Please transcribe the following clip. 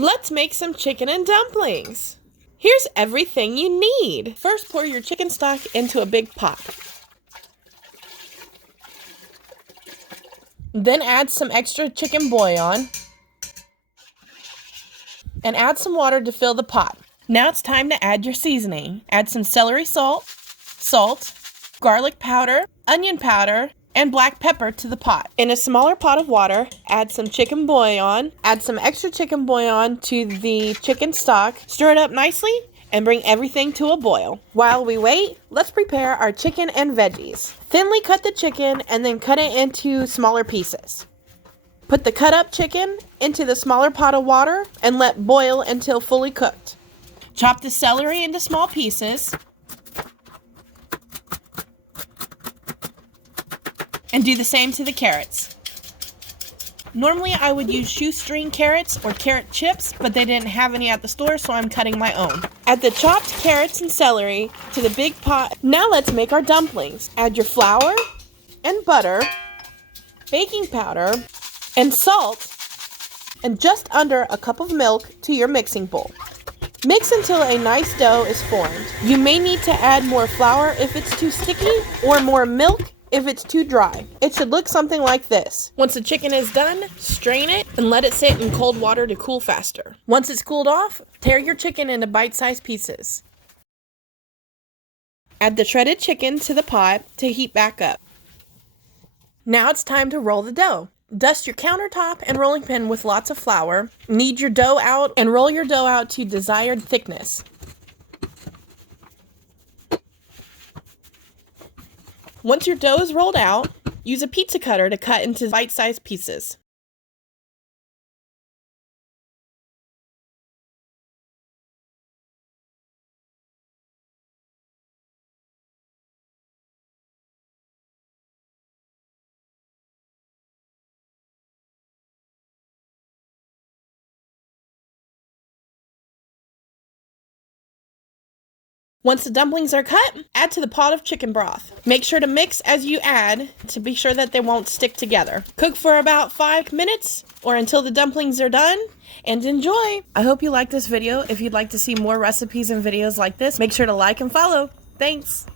Let's make some chicken and dumplings. Here's everything you need. First, pour your chicken stock into a big pot. Then add some extra chicken bouillon and add some water to fill the pot. Now it's time to add your seasoning. Add some celery salt, garlic powder, onion powder, and black pepper to the pot. In a smaller pot of water, add some chicken bouillon. Add some extra chicken bouillon to the chicken stock. Stir it up nicely and bring everything to a boil. While we wait, let's prepare our chicken and veggies. Thinly cut the chicken and then cut it into smaller pieces. Put the cut up chicken into the smaller pot of water and let boil until fully cooked. Chop the celery into small pieces. And do the same to the carrots. Normally I would use shoestring carrots or carrot chips, but they didn't have any at the store, so I'm cutting my own. Add the chopped carrots and celery to the big pot. Now let's make our dumplings. Add your flour and butter, baking powder, and salt, and just under a cup of milk to your mixing bowl. Mix until a nice dough is formed. You may need to add more flour if it's too sticky, or more milk if it's too dry. It should look something like this. Once the chicken is done, strain it and let it sit in cold water to cool faster. Once it's cooled off, tear your chicken into bite-sized pieces. Add the shredded chicken to the pot to heat back up. Now it's time to roll the dough. Dust your countertop and rolling pin with lots of flour. Knead your dough out and roll your dough out to desired thickness. Once your dough is rolled out, use a pizza cutter to cut into bite-sized pieces. Once the dumplings are cut, add to the pot of chicken broth. Make sure to mix as you add to be sure that they won't stick together. Cook for about 5 minutes or until the dumplings are done, and enjoy! I hope you liked this video. If you'd like to see more recipes and videos like this, make sure to like and follow. Thanks!